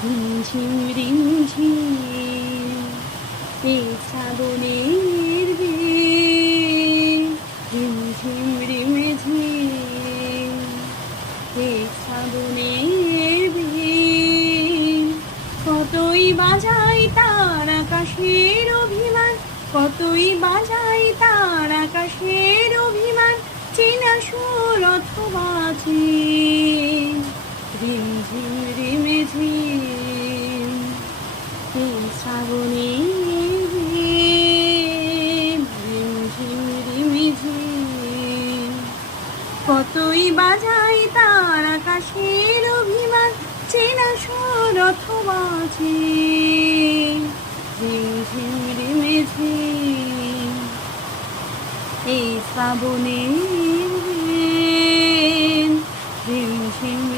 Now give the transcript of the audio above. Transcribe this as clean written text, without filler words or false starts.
রিমঝিম রিমঝিম এই শ্রাবণের বেল, রিমঝিম রিমঝিম এই শ্রাবণের বেল। কতই বাজাই তার আকাশের অভিমান, কতই বাজাই তার আকাশের অভিমান, চেনা সুর অথবা চেন। রিমঝিম রিমঝিম এই শ্রাবণের বেল, রিমঝিম রিমঝিম কতই বাজাই তার আকাশের অভিমান, চেনা সুর অথবা চেন। রিমঝিম রিমঝিম এই শ্রাবণের বেল, রিমঝিম